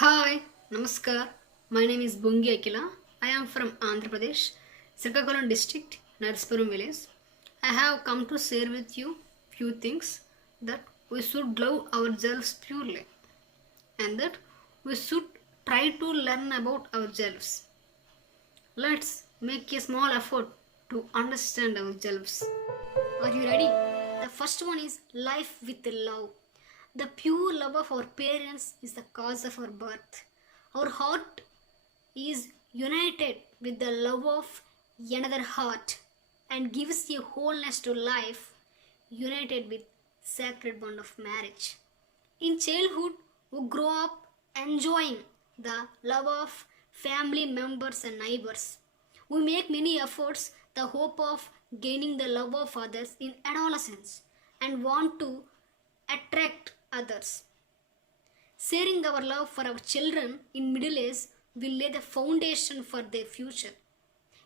Hi, Namaskar. My name is Bungi Akila. I am from Andhra Pradesh, Srikakulam district, Narspuram village. I have come to share with you few things that we should love ourselves purely and that we should try to learn about ourselves. Let's make a small effort to understand ourselves. Are you ready? The first one is life with love. The pure love of our parents is the cause of our birth. Our heart is united with the love of another heart and gives a wholeness to life united with sacred bond of marriage. In childhood, we grow up enjoying the love of family members and neighbors. We make many efforts the hope of gaining the love of others in adolescence and want to attract others. Sharing our love for our children in middle age will lay the foundation for their future.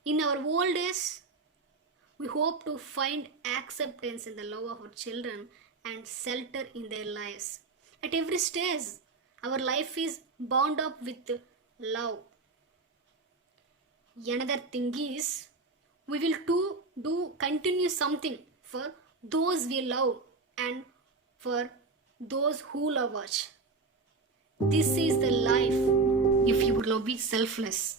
In our old age, we hope to find acceptance in the love of our children and shelter in their lives. At every stage, our life is bound up with love. Another thing is, we will do continue something for those we love and for those who love us. This is the life. If your love is selfless,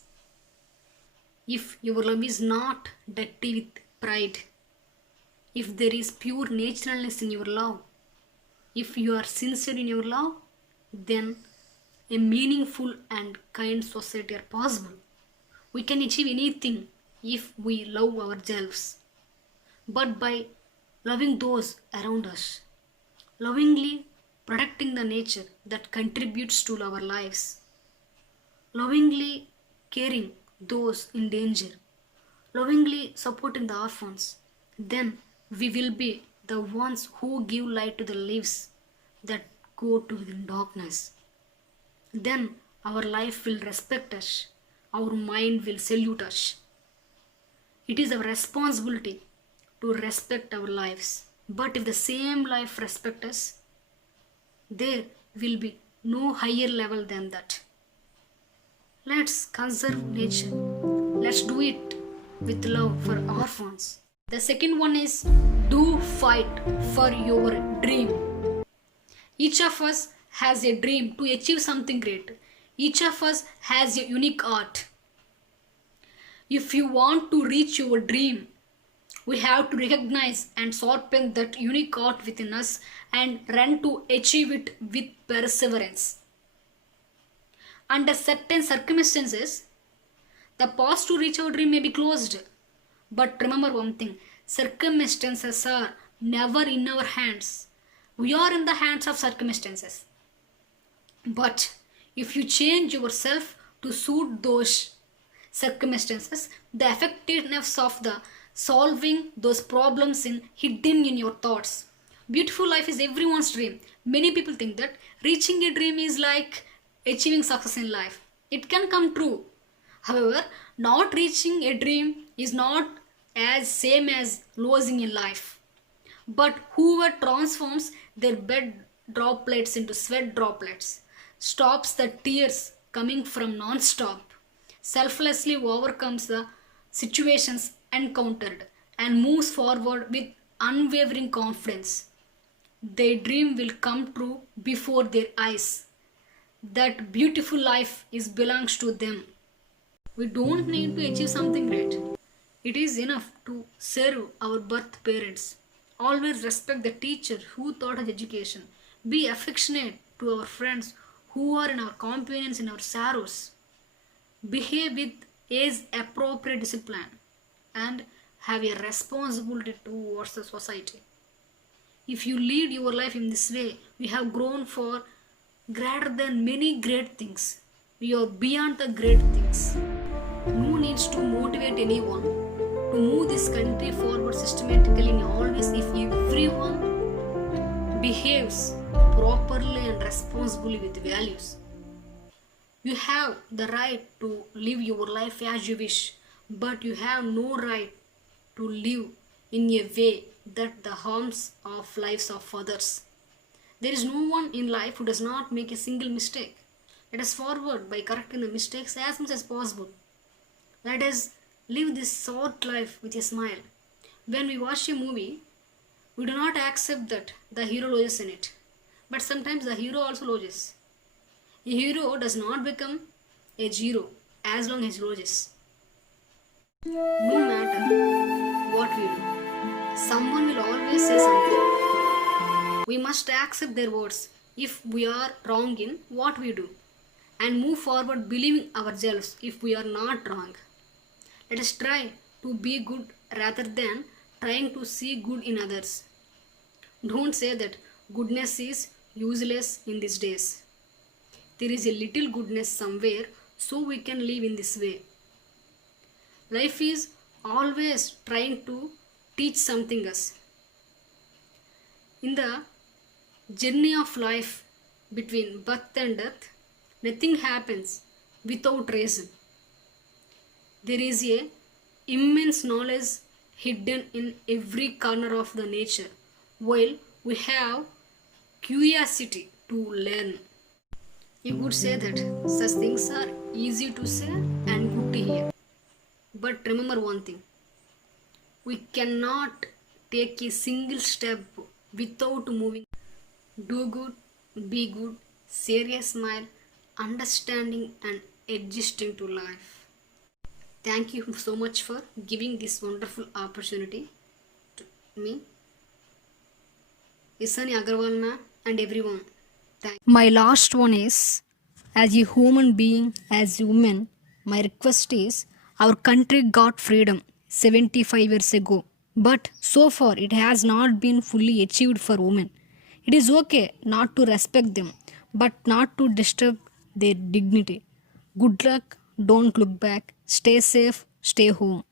if your love is not dirty with pride, if there is pure naturalness in your love, if you are sincere in your love, then a meaningful and kind society are possible. We can achieve anything if we love ourselves, but by loving those around us, lovingly protecting the nature that contributes to our lives, lovingly caring those in danger, lovingly supporting the orphans, then we will be the ones who give light to the lives that go to within darkness. Then our life will respect us, our mind will salute us. It is our responsibility to respect our lives. But if the same life respects us, there will be no higher level than that. Let's conserve nature. Let's do it with love for orphans. The second one is do fight for your dream. Each of us has a dream to achieve something great. Each of us has a unique art. If you want to reach your dream, we have to recognize and sharpen that unique art within us and run to achieve it with perseverance. Under certain circumstances, the path to reach our dream may be closed. But remember one thing, circumstances are never in our hands. We are in the hands of circumstances. But if you change yourself to suit those circumstances, the effectiveness of the solving those problems in hidden in your thoughts. Beautiful life is everyone's dream. Many people think that reaching a dream is like achieving success in life. It can come true. However, not reaching a dream is not as same as losing in life. But whoever transforms their bed droplets into sweat droplets, stops the tears coming from non-stop, selflessly overcomes the situations encountered, and moves forward with unwavering confidence, their dream will come true before their eyes. That beautiful life is belongs to them. We don't need to achieve something great. It is enough to serve our birth parents. Always respect the teacher who taught us education. Be affectionate to our friends who are in our companions in our sorrows. Behave with age appropriate discipline and have a responsibility towards the society. If you lead your life in this way, we have grown for greater than many great things. We are beyond the great things. No needs to motivate anyone to move this country forward systematically and always if everyone behaves properly and responsibly with values. You have the right to live your life as you wish, but you have no right to live in a way that the harms of lives of others. There is no one in life who does not make a single mistake. Let us forward by correcting the mistakes as much as possible. Let us live this short life with a smile. When we watch a movie, we do not accept that the hero loses in it. But sometimes the hero also loses. A hero does not become a zero as long as he loses. No matter what we do, someone will always say something. We must accept their words if we are wrong in what we do and move forward believing ourselves if we are not wrong. Let us try to be good rather than trying to see good in others. Don't say that goodness is useless in these days. There is a little goodness somewhere, so we can live in this way. Life is always trying to teach something us. In the journey of life between birth and death, nothing happens without reason. There is a immense knowledge hidden in every corner of the nature, while we have curiosity to learn. You could say that such things are easy to say and good to hear. But remember one thing, we cannot take a single step without moving. Do good, be good, share a smile, understanding and adjusting to life. Thank you so much for giving this wonderful opportunity to me, Isani Agarwal ma'am, and everyone. My last one is, as a human being, as a woman, my request is, our country got freedom 75 years ago, but so far it has not been fully achieved for women. It is okay not to respect them, but not to disturb their dignity. Good luck, don't look back, stay safe, stay home.